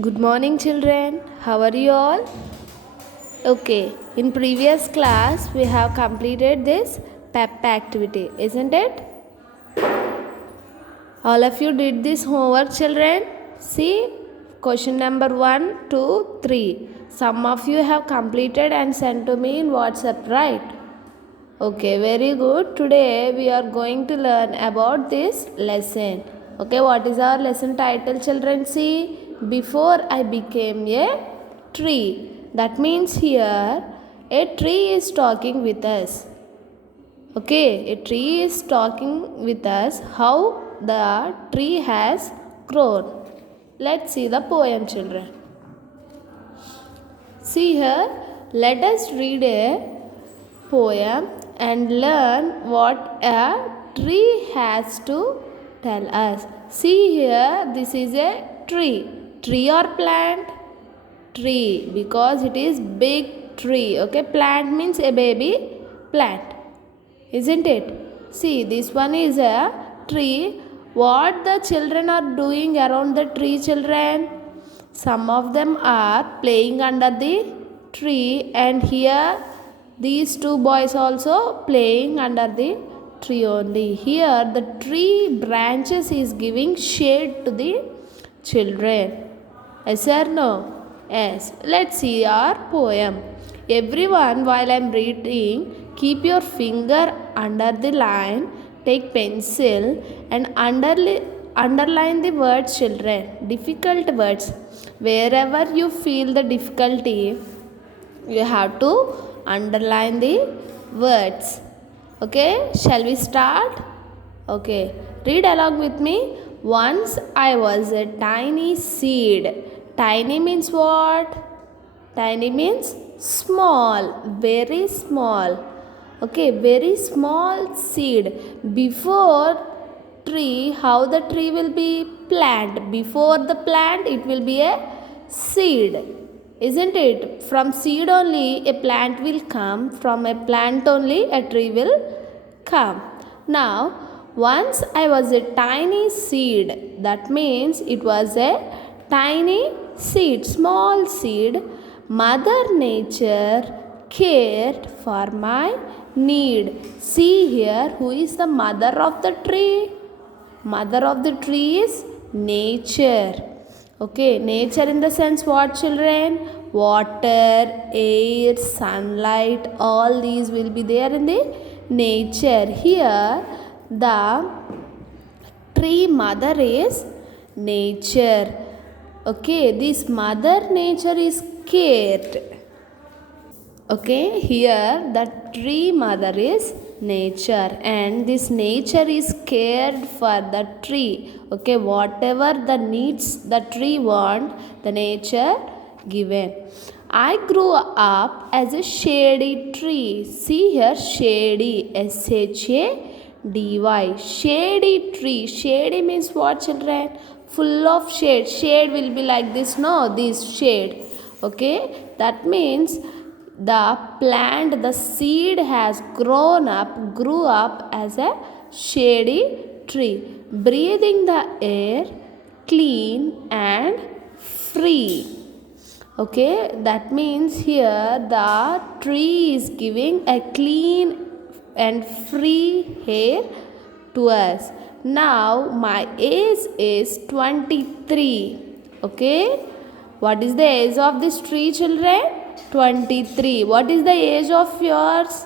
Good morning, children. How are you all? Okay, in previous class we have completed this PEP activity, isn't it? All of you did this homework, children. See, question number 1, 2, 3. Some of you have completed and sent to me in WhatsApp, right? Okay, very good. Today we are going to learn about this lesson. Okay, what is our lesson title, children? See, before I became a tree. That means here a tree is talking with us. Okay, a tree is talking with us how the tree has grown. Let's see the poem, children. See here, let us read a poem and learn what a tree has to tell us. See here, this is a tree. Tree or plant? Tree, because it is big tree. Okay, plant means a baby plant, isn't it? See, this one is a tree. What the children are doing around the tree, children? Some of them are playing under the tree, and here these two boys also playing under the tree only. Here the tree branches is giving shade to the children. Yes or no? Yes. Let's see our poem. Everyone, while I am reading, keep your finger under the line, take pencil and underline the words, children. Difficult words. Wherever you feel the difficulty, you have to underline the words. Okay, shall we start? Okay, read along with me. Once I was a tiny seed. Tiny means what? Tiny means small, very small. Okay, very small seed. Before tree, how the tree will be? Plant. Before the plant, it will be a seed, isn't it? From seed only a plant will come. From a plant only a tree will come. Now, once I was a tiny seed. That means it was a tiny seed, small seed. Mother Nature cared for my need. See here, who is the mother of the tree? Mother of the tree is nature. Okay, nature in the sense what, children? Water, air, sunlight, all these will be there in the nature. Here, the tree mother is nature. Okay, this mother nature is cared. Okay, here the tree mother is nature, and this nature is cared for the tree. Okay, whatever the needs the tree want, the nature given. I grew up as a shady tree. See here, shady, SHADY, shady tree. Shady means what, children? Full of shade. Shade will be like this, no? This shade. Okay, that means the plant, the seed has grew up as a shady tree, breathing the air clean and free. Okay, that means here the tree is giving a clean and free air to us. Now my age is 23. Okay, what is the age of this tree, children? 23. What is the age of yours?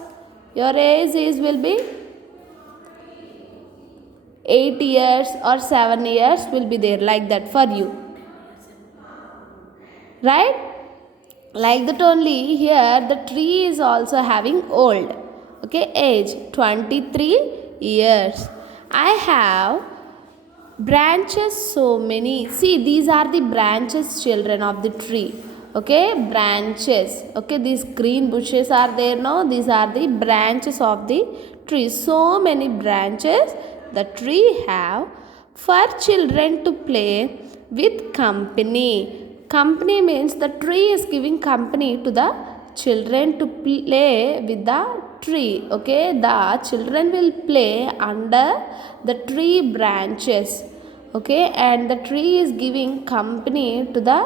Your age is will be 8 years or 7 years will be there, like that for you. Right? Like that only here the tree is also having old. Okay, age 23 years. I have branches so many. See, these are the branches, children, of the tree. Okay, branches. Okay, these green bushes are there, no? These are the branches of the tree. So many branches the tree have for children to play with company. Company means the tree is giving company to the children to play with the tree. Okay, the children will play under the tree branches. Okay, and the tree is giving company to the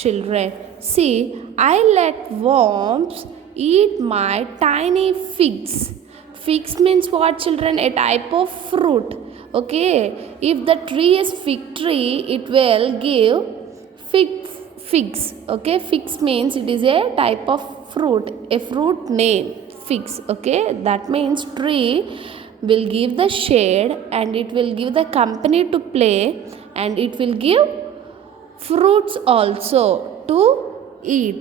children. See, I let worms eat my tiny figs. Figs means what, children? A type of fruit. Okay, if the tree is fig tree, it will give figs. Okay, figs means it is a type of fruit, a fruit name, figs. Okay, that means tree will give the shade and it will give the company to play, and it will give fruits also to eat.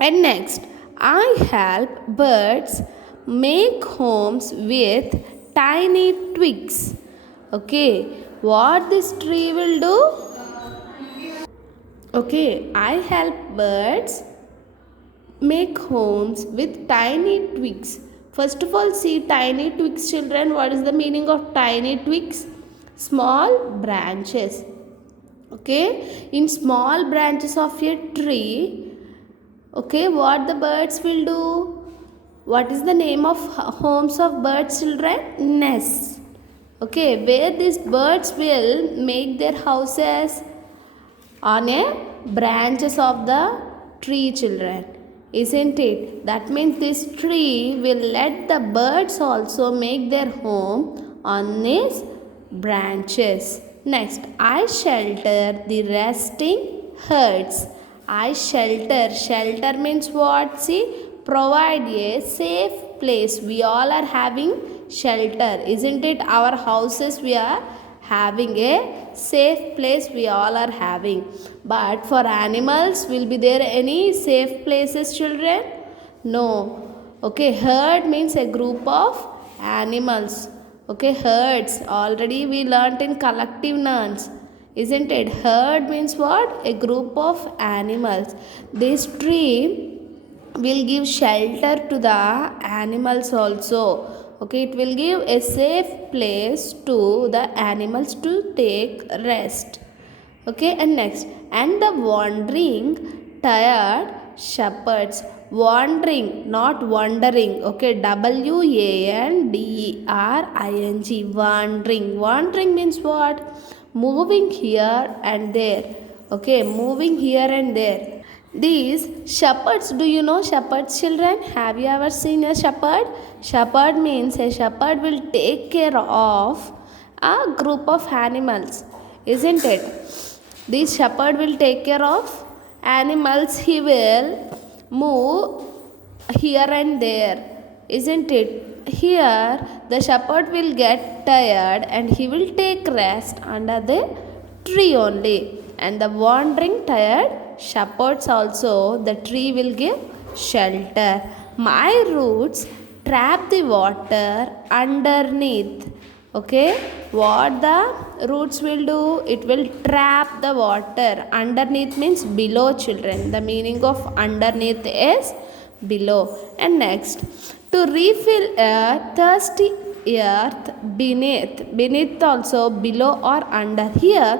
And next, I help birds make homes with tiny twigs. Okay, what this tree will do? Okay, I help birds make homes with tiny twigs. First of all, see tiny twigs, children. What is the meaning of tiny twigs? Small branches. Okay, in small branches of a tree. Okay, what the birds will do? What is the name of homes of birds, children? Nests. Okay, where these birds will make their houses? On a branches of the tree, children, isn't it? That means this tree will let the birds also make their home on its branches. Next, I shelter the resting herds. I shelter means what? See, provide a safe place. We all are having shelter, isn't it? Our houses, we are having a safe place, we all are having. But for animals, will be there any safe places, children? No. Okay, herd means a group of animals. Okay, herds, already we learnt in collective nouns, isn't it? Herd means what? A group of animals. This tree will give shelter to the animals also. Okay, it will give a safe place to the animals to take rest. Okay, and next, and the wandering tired shepherds. Wandering, not wandering. Okay, wandering. Wandering means what? Moving here and there. Okay, moving here and there. These shepherds, do you know shepherds, children? Have you ever seen a shepherd? Shepherd means a shepherd will take care of a group of animals, isn't it? This shepherd will take care of animals. He will move here and there, isn't it? Here the shepherd will get tired and he will take rest under the tree only. And the wandering tired shepherds also, the tree will give shelter. My roots trap the water underneath. Okay, what the roots will do? It will trap the water. Underneath means below, children. The meaning of underneath is below. And next, to refill a thirsty earth beneath. Beneath also, below or under. Here,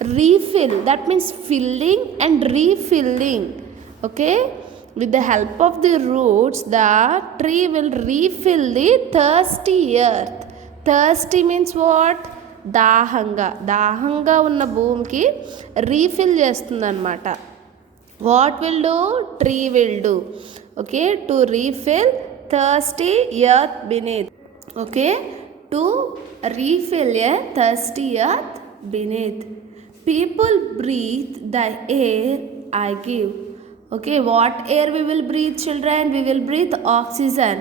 refill, that means filling and refilling. Okay, with the help of the roots, the tree will refill the thirsty earth. Thirsty means what? దాహంగా ఉన్న భూమికి refill చేస్తుంది అనమాట. What will do? Tree will do. Okay, to refill thirsty earth beneath. Okay, to refill a thirsty earth beneath. People breathe the air I give. Okay, what air we will breathe, children? We will breathe oxygen.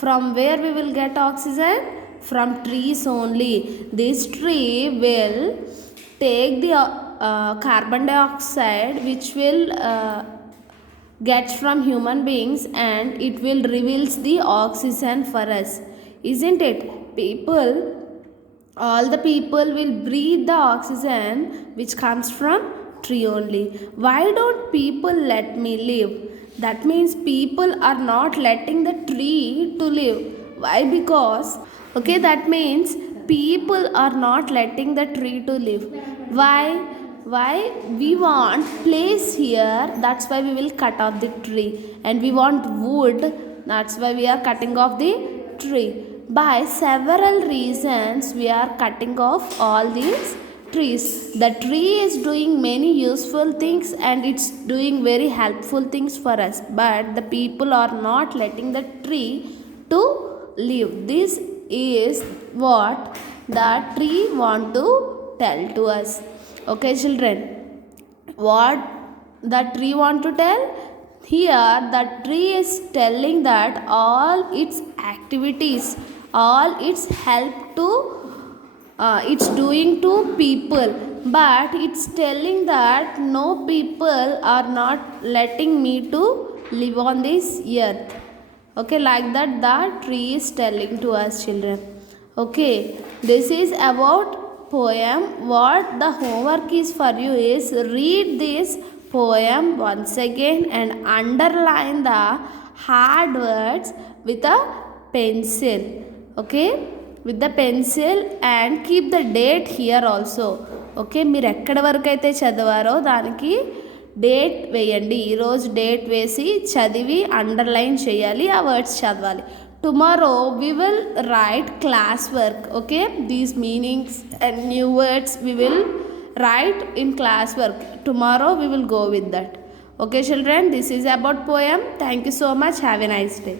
From where we will get oxygen? From trees only. This tree will take the carbon dioxide which will gets from human beings, and it will reveals the oxygen for us, isn't it? All the people will breathe the oxygen which comes from tree only. Why don't people let me live? That means people are not letting the tree to live. Why? Because, okay, that means people are not letting the tree to live. Why? We want place here, that's why we will cut off the tree. And we want wood, that's why we are cutting off the tree. By several reasons we are cutting off all these trees. The tree is doing many useful things and it's doing very helpful things for us, but the people are not letting the tree to live. This is what the tree want to tell to us. Okay children, what the tree want to tell here? The tree is telling that all its activities, all its help to it's doing to people, but it's telling that no people are not letting me to live on this earth. Okay, like that the tree is telling to us children. Okay, this is about poem. What the homework is for you is read this poem once again and underline the hard words with a pencil. Okay, with the pencil and keep the date here also. Okay, మీరు ఎక్కడి వరకు అయితే చదివారో దానికి date వేయండి. ఈరోజు date వేసి చదివి underline చేయాలి, ఆ వర్డ్స్ చదవాలి. Tomorrow we will write class work. Okay, these meanings and new words we will write in class work. Tomorrow we will go with that. Okay children, this is about poem. Thank you so much. Have a nice day.